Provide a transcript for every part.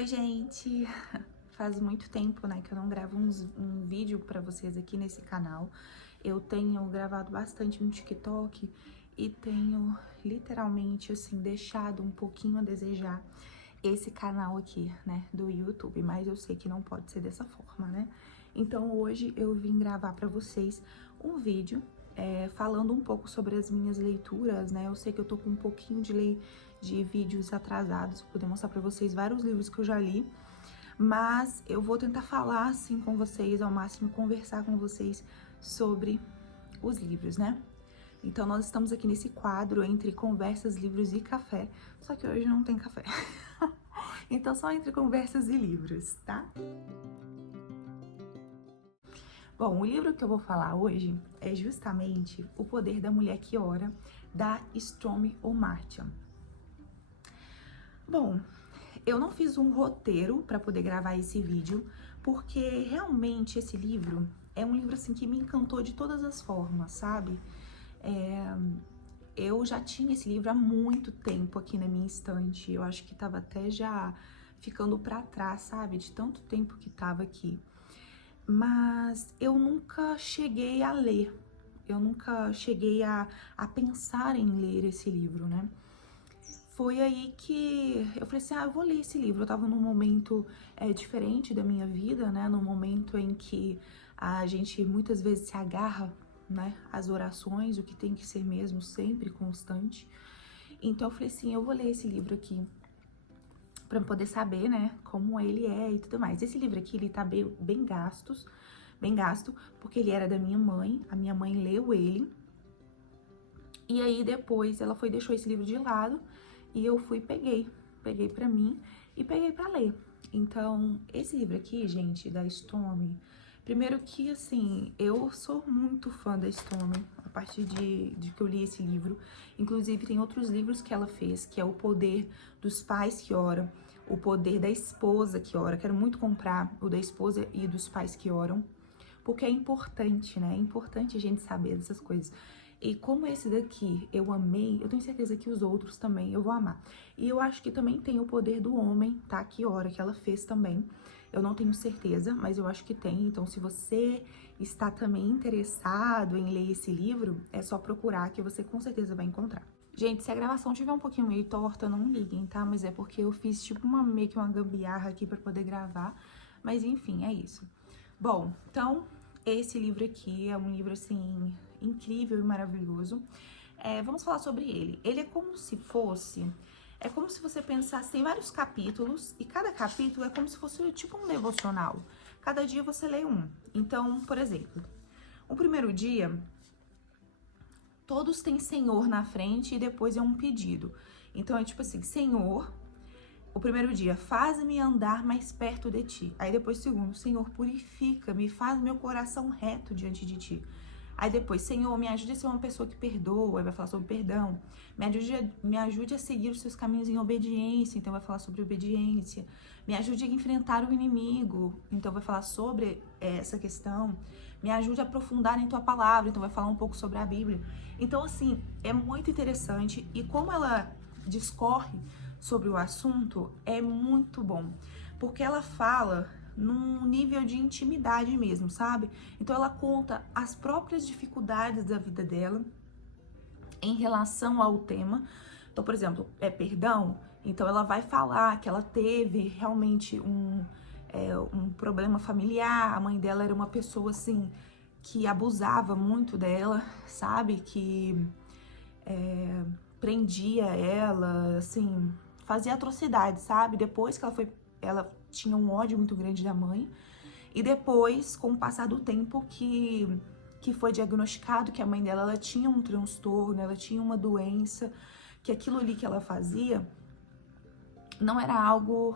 Oi, gente! Faz muito tempo, né, que eu não gravo um vídeo pra vocês aqui nesse canal. Eu tenho gravado bastante no TikTok e tenho literalmente, assim, deixado um pouquinho a desejar esse canal aqui, né, do YouTube. Mas eu sei que não pode ser dessa forma, né? Então hoje eu vim gravar pra vocês um vídeo falando um pouco sobre as minhas leituras, né? Eu sei que eu tô com um pouquinho de vídeos atrasados, vou poder mostrar pra vocês vários livros que eu já li, mas eu vou tentar falar assim com vocês, ao máximo conversar com vocês sobre os livros, né? Então nós estamos aqui nesse quadro entre conversas, livros e café, só que hoje não tem café. Então só entre conversas e livros, tá? Bom, o livro que eu vou falar hoje é justamente O Poder da Mulher que Ora, da Stormy Omartian. Bom, eu não fiz um roteiro para poder gravar esse vídeo, porque realmente esse livro é um livro assim que me encantou de todas as formas, sabe? Eu já tinha esse livro há muito tempo aqui na minha estante, eu acho que tava até já ficando para trás, sabe? De tanto tempo que tava aqui. Mas eu nunca cheguei a ler, eu nunca cheguei a pensar em ler esse livro, né? Foi aí que eu falei assim, eu vou ler esse livro. Eu tava num momento diferente da minha vida, né? Num momento em que a gente muitas vezes se agarra, né, às orações, o que tem que ser mesmo sempre constante. Então eu falei assim, eu vou ler esse livro aqui para poder saber, né, como ele é e tudo mais. Esse livro aqui, ele tá bem gasto, porque ele era da minha mãe, a minha mãe leu ele, e aí depois ela deixou esse livro de lado, e eu peguei pra mim e peguei pra ler. Então, esse livro aqui, gente, da Stormy, primeiro que, assim, eu sou muito fã da Stormy, a partir de que eu li esse livro. Inclusive, tem outros livros que ela fez, que é O Poder dos Pais que Oram, O Poder da Esposa que Ora. Quero muito comprar o da esposa e dos pais que oram, porque é importante, né? É importante a gente saber dessas coisas. E como esse daqui eu amei, eu tenho certeza que os outros também eu vou amar. E eu acho que também tem O Poder do Homem, tá? Que Ora, que ela fez também. Eu não tenho certeza, mas eu acho que tem. Então, se você está também interessado em ler esse livro, é só procurar que você com certeza vai encontrar. Gente, se a gravação tiver um pouquinho meio torta, não liguem, tá? Mas é porque eu fiz tipo meio que uma gambiarra aqui pra poder gravar. Mas enfim, é isso. Bom, então, esse livro aqui é um livro, assim, incrível e maravilhoso. Vamos falar sobre ele. Ele é como se fosse... É como se você pensasse, tem vários capítulos, e cada capítulo é como se fosse tipo um devocional. Cada dia você lê um. Então, por exemplo, o primeiro dia, todos têm Senhor na frente e depois é um pedido. Então, é tipo assim, Senhor... O primeiro dia, faz-me andar mais perto de ti. Aí depois, segundo, Senhor, purifica-me, faz meu coração reto diante de ti. Aí depois, Senhor, me ajude a ser uma pessoa que perdoa, aí vai falar sobre perdão. Me ajude a seguir os seus caminhos em obediência, então vai falar sobre obediência. Me ajude a enfrentar o inimigo, então vai falar sobre essa questão. Me ajude a aprofundar em tua palavra, então vai falar um pouco sobre a Bíblia. Então, assim, é muito interessante e como ela discorre sobre o assunto é muito bom, porque ela fala num nível de intimidade mesmo, sabe? Então ela conta as próprias dificuldades da vida dela em relação ao tema. Então, por exemplo, perdão, então ela vai falar que ela teve realmente um problema familiar, a mãe dela era uma pessoa assim que abusava muito dela, sabe? Que prendia ela, assim, fazia atrocidades, sabe? Depois que ela tinha um ódio muito grande da mãe. E depois, com o passar do tempo, que foi diagnosticado que a mãe dela, ela tinha um transtorno, ela tinha uma doença, que aquilo ali que ela fazia não era algo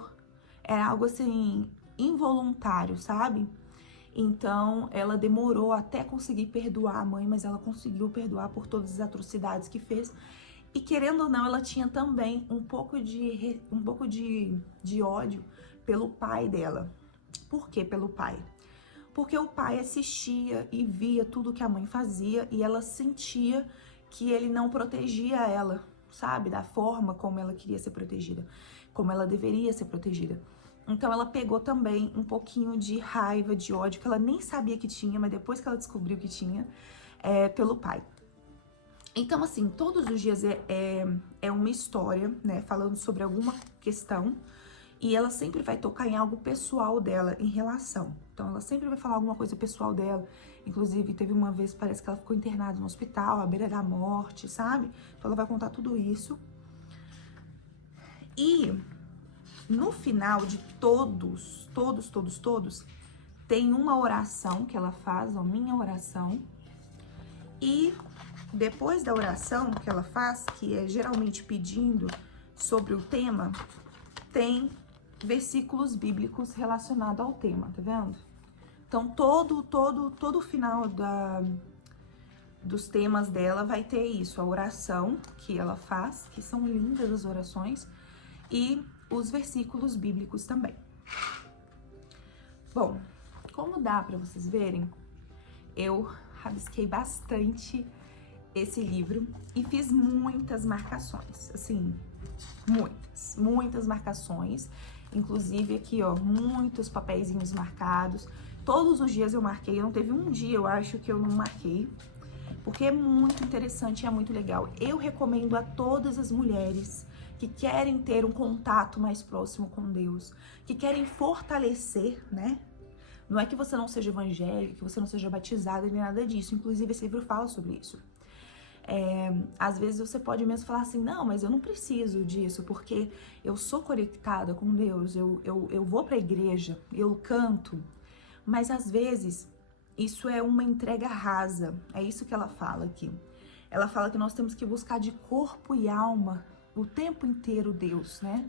assim, involuntário, sabe? Então, ela demorou até conseguir perdoar a mãe, mas ela conseguiu perdoar por todas as atrocidades que fez. E querendo ou não, ela tinha também um pouco de ódio pelo pai dela. Por que pelo pai? Porque o pai assistia e via tudo que a mãe fazia e ela sentia que ele não protegia ela, sabe? Da forma como ela queria ser protegida, como ela deveria ser protegida. Então ela pegou também um pouquinho de raiva, de ódio, que ela nem sabia que tinha, mas depois que ela descobriu que tinha, pelo pai. Então, assim, todos os dias é uma história, né, falando sobre alguma questão, e ela sempre vai tocar em algo pessoal dela, em relação. Então, ela sempre vai falar alguma coisa pessoal dela. Inclusive, teve uma vez, parece que ela ficou internada no hospital, à beira da morte, sabe? Então, ela vai contar tudo isso. E no final de todos, tem uma oração que ela faz, a minha oração. E depois da oração que ela faz, que é geralmente pedindo sobre o tema, tem versículos bíblicos relacionados ao tema, tá vendo? Então, todo o final dos temas dela vai ter isso, a oração que ela faz, que são lindas as orações, e os versículos bíblicos também. Bom, como dá para vocês verem, eu rabisquei bastante esse livro e fiz muitas marcações, assim, muitas marcações, inclusive aqui, ó, muitos papeizinhos marcados. Todos os dias eu marquei, não teve um dia, eu acho, que eu não marquei, porque é muito interessante e é muito legal. Eu recomendo a todas as mulheres que querem ter um contato mais próximo com Deus, que querem fortalecer, né? Não é que você não seja evangélica, que você não seja batizada, nem nada disso. Inclusive, esse livro fala sobre isso. Às vezes você pode mesmo falar assim, não, mas eu não preciso disso, porque eu sou conectada com Deus, eu vou pra igreja, eu canto. Mas às vezes isso é uma entrega rasa, é isso que ela fala aqui. Ela fala que nós temos que buscar de corpo e alma o tempo inteiro Deus, né?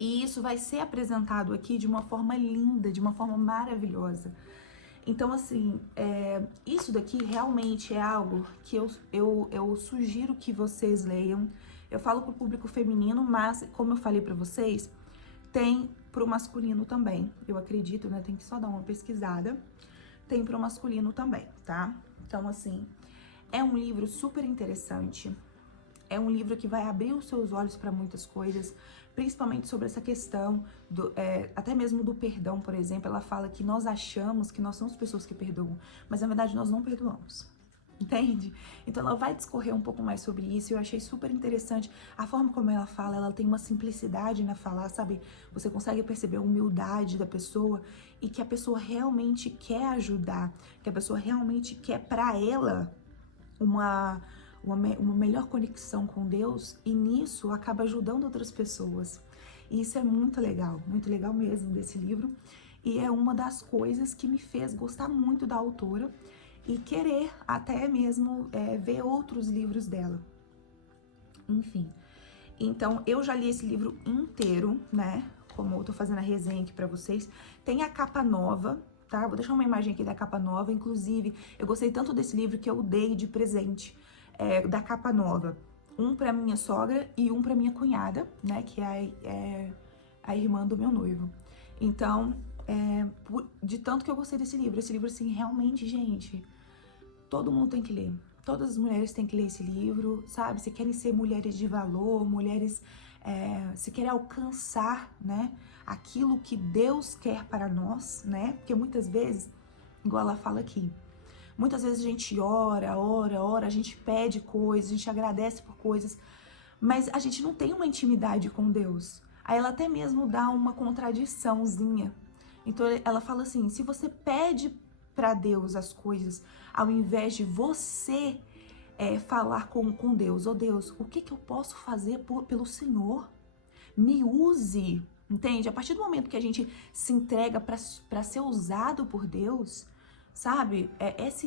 E isso vai ser apresentado aqui de uma forma linda, de uma forma maravilhosa. Então, assim, isso daqui realmente é algo que eu sugiro que vocês leiam. Eu falo pro público feminino, mas, como eu falei pra vocês, tem pro masculino também. Eu acredito, né? Tem que só dar uma pesquisada. Tem pro masculino também, tá? Então, assim, é um livro super interessante. É um livro que vai abrir os seus olhos para muitas coisas, principalmente sobre essa questão, até mesmo do perdão, por exemplo. Ela fala que nós achamos que nós somos pessoas que perdoam, mas na verdade nós não perdoamos, entende? Então ela vai discorrer um pouco mais sobre isso e eu achei super interessante a forma como ela fala. Ela tem uma simplicidade na falar, sabe? Você consegue perceber a humildade da pessoa e que a pessoa realmente quer ajudar, que a pessoa realmente quer para ela uma melhor conexão com Deus, e nisso acaba ajudando outras pessoas. E isso é muito legal mesmo desse livro, e é uma das coisas que me fez gostar muito da autora e querer até mesmo ver outros livros dela. Enfim, então eu já li esse livro inteiro, né? Como eu tô fazendo a resenha aqui pra vocês. Tem a capa nova, tá? Vou deixar uma imagem aqui da capa nova. Inclusive, eu gostei tanto desse livro que eu dei de presente da capa nova. Um pra minha sogra e um pra minha cunhada, né? Que é a irmã do meu noivo. Então, de tanto que eu gostei desse livro, assim, realmente, gente, todo mundo tem que ler. Todas as mulheres têm que ler esse livro, sabe? Se querem ser mulheres de valor, mulheres, se querem alcançar, né? Aquilo que Deus quer para nós, né? Porque muitas vezes, igual ela fala aqui, muitas vezes a gente ora, a gente pede coisas, a gente agradece por coisas, mas a gente não tem uma intimidade com Deus. Aí ela até mesmo dá uma contradiçãozinha. Então ela fala assim, se você pede para Deus as coisas, ao invés de você falar com Deus, oh Deus, o que eu posso fazer pelo Senhor? Me use, entende? A partir do momento que a gente se entrega para ser usado por Deus, sabe?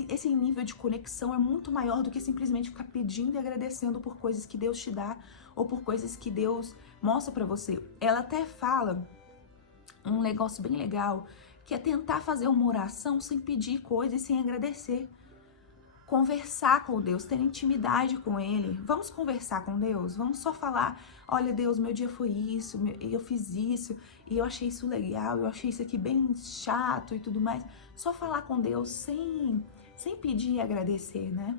Esse nível de conexão é muito maior do que simplesmente ficar pedindo e agradecendo por coisas que Deus te dá ou por coisas que Deus mostra para você. Ela até fala um negócio bem legal, que é tentar fazer uma oração sem pedir coisas e sem agradecer. Conversar com Deus, ter intimidade com Ele. Vamos conversar com Deus? Vamos só falar, olha Deus, meu dia foi isso, eu fiz isso, e eu achei isso legal, eu achei isso aqui bem chato e tudo mais. Só falar com Deus sem pedir e agradecer, né?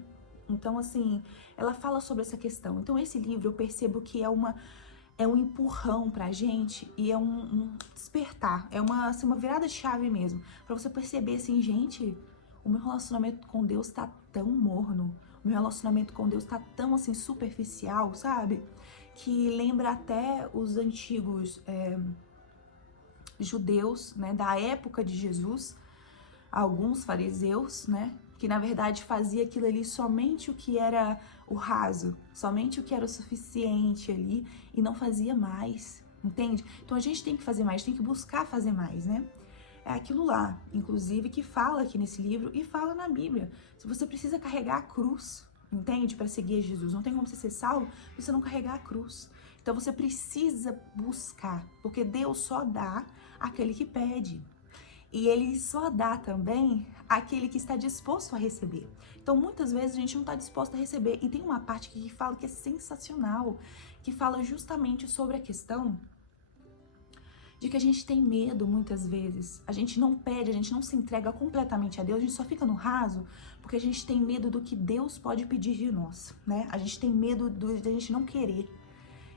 Então, assim, ela fala sobre essa questão. Então, esse livro eu percebo que é é um empurrão pra gente e é um despertar, é uma, assim, uma virada de chave mesmo, pra você perceber assim, gente, o meu relacionamento com Deus tá tão morno, o meu relacionamento com Deus tá tão assim superficial, sabe? Que lembra até os antigos judeus, né, da época de Jesus, alguns fariseus, né, que na verdade fazia aquilo ali somente o que era o raso, somente o que era o suficiente ali e não fazia mais, entende? Então a gente tem que fazer mais, tem que buscar fazer mais, né? É aquilo lá, inclusive, que fala aqui nesse livro e fala na Bíblia. Se você precisa carregar a cruz, entende? Para seguir Jesus. Não tem como você ser salvo se você não carregar a cruz. Então você precisa buscar, porque Deus só dá aquele que pede. E ele só dá também aquele que está disposto a receber. Então, muitas vezes a gente não está disposto a receber. E tem uma parte aqui que fala que é sensacional, que fala justamente sobre a questão de que a gente tem medo muitas vezes. A gente não pede, a gente não se entrega completamente a Deus, a gente só fica no raso porque a gente tem medo do que Deus pode pedir de nós, né? A gente tem medo de a gente não querer.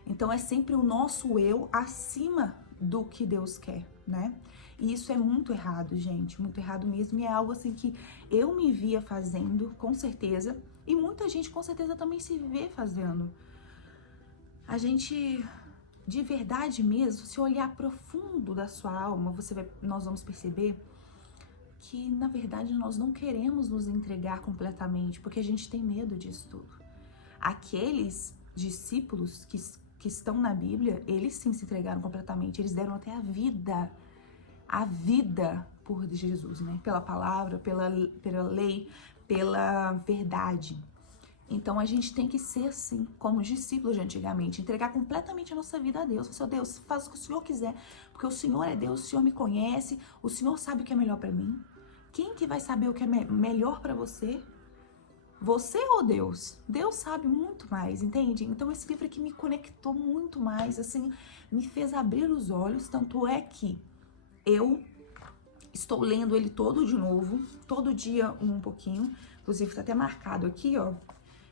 Então, é sempre o nosso eu acima do que Deus quer, né? E isso é muito errado, gente, muito errado mesmo. E é algo assim que eu me via fazendo, com certeza, e muita gente com certeza também se vê fazendo. A gente, de verdade mesmo, se olhar profundo da sua alma, nós vamos perceber que, na verdade, nós não queremos nos entregar completamente, porque a gente tem medo disso tudo. Aqueles discípulos que estão na Bíblia, eles sim se entregaram completamente, eles deram até a vida por Jesus, né? Pela palavra, pela lei, pela verdade. Então a gente tem que ser assim, como os discípulos de antigamente, entregar completamente a nossa vida a Deus. Seu Deus, faz o que o Senhor quiser, porque o Senhor é Deus, o Senhor me conhece, o Senhor sabe o que é melhor para mim. Quem que vai saber o que é melhor para você? Você ou Deus? Deus sabe muito mais, entende? Então esse livro aqui me conectou muito mais, assim, me fez abrir os olhos, tanto é que eu estou lendo ele todo de novo, todo dia um pouquinho, inclusive tá até marcado aqui, ó.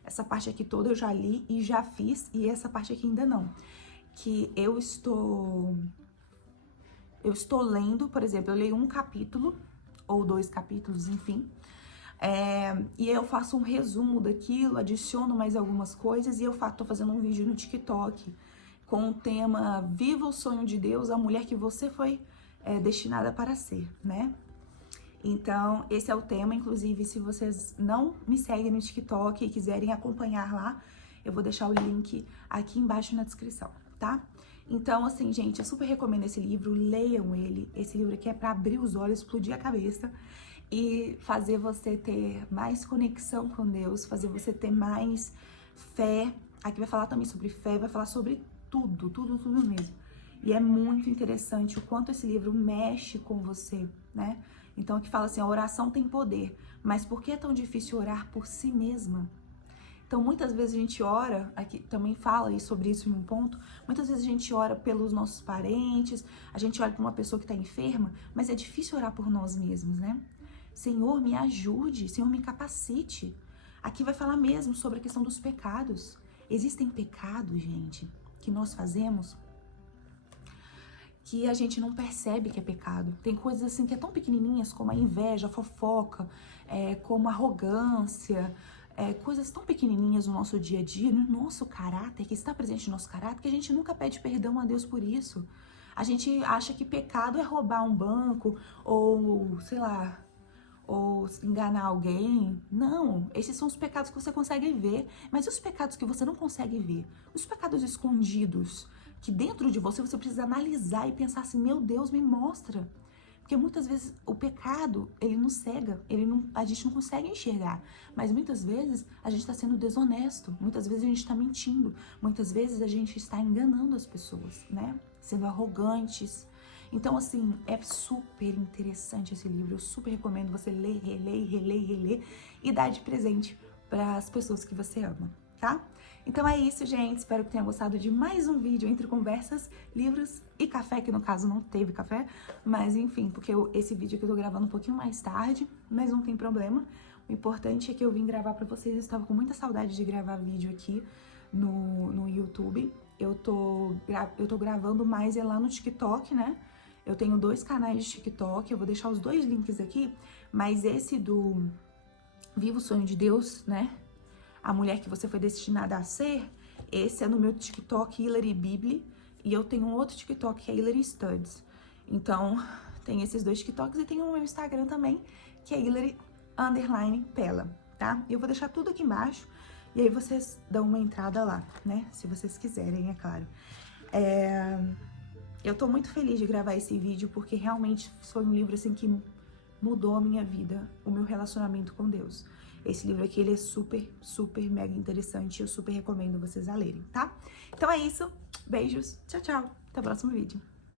Essa parte aqui toda eu já li e já fiz, e essa parte aqui ainda não. Que eu estou lendo, por exemplo, eu leio um capítulo, ou 2 capítulos, enfim, e eu faço um resumo daquilo, adiciono mais algumas coisas, e eu tô fazendo um vídeo no TikTok com o tema Viva o Sonho de Deus, a mulher que você foi destinada para ser, né? Então, esse é o tema. Inclusive, se vocês não me seguem no TikTok e quiserem acompanhar lá, eu vou deixar o link aqui embaixo na descrição, tá? Então, assim, gente, eu super recomendo esse livro, leiam ele. Esse livro aqui é para abrir os olhos, explodir a cabeça e fazer você ter mais conexão com Deus, fazer você ter mais fé. Aqui vai falar também sobre fé, vai falar sobre tudo, tudo, tudo mesmo. E é muito interessante o quanto esse livro mexe com você, né? Então aqui fala assim, a oração tem poder, mas por que é tão difícil orar por si mesma? Então muitas vezes a gente ora, aqui também fala aí sobre isso em um ponto, muitas vezes a gente ora pelos nossos parentes, a gente ora por uma pessoa que está enferma, mas é difícil orar por nós mesmos, né? Senhor, me ajude, Senhor, me capacite. Aqui vai falar mesmo sobre a questão dos pecados. Existem pecados, gente, que nós fazemos que a gente não percebe que é pecado. Tem coisas assim que é tão pequenininhas como a inveja, a fofoca, como a arrogância, coisas tão pequenininhas no nosso dia a dia, no nosso caráter, que está presente no nosso caráter, que a gente nunca pede perdão a Deus por isso. A gente acha que pecado é roubar um banco ou, sei lá, ou enganar alguém. Não, esses são os pecados que você consegue ver, mas e os pecados que você não consegue ver? Os pecados escondidos, que dentro de você precisa analisar e pensar assim, meu Deus, me mostra. Porque muitas vezes o pecado, ele nos cega, a gente não consegue enxergar. Mas muitas vezes a gente está sendo desonesto, muitas vezes a gente está mentindo, muitas vezes a gente está enganando as pessoas, né? Sendo arrogantes. Então, assim, é super interessante esse livro, eu super recomendo você ler, reler e dar de presente para as pessoas que você ama, tá? Então é isso, gente, espero que tenha gostado de mais um vídeo entre conversas, livros e café, que no caso não teve café, mas enfim, porque esse vídeo aqui eu tô gravando um pouquinho mais tarde, mas não tem problema. O importante é que eu vim gravar pra vocês, eu estava com muita saudade de gravar vídeo aqui no YouTube, eu tô gravando mais lá no TikTok, né? Eu tenho 2 canais de TikTok, eu vou deixar os 2 links aqui, mas esse do Viva o Sonho de Deus, né? A mulher que você foi destinada a ser, esse é no meu TikTok, Hilary Bibli, e eu tenho um outro TikTok que é Hilary Studies. Então, tem esses 2 TikToks e tem o meu Instagram também, que é Hilary_Pella, tá? Eu vou deixar tudo aqui embaixo, e aí vocês dão uma entrada lá, né? Se vocês quiserem, é claro. Eu tô muito feliz de gravar esse vídeo, porque realmente foi um livro, assim, que mudou a minha vida, o meu relacionamento com Deus. Esse livro aqui, ele é super, super mega interessante, eu super recomendo vocês a lerem, tá? Então é isso, beijos, tchau, tchau, até o próximo vídeo.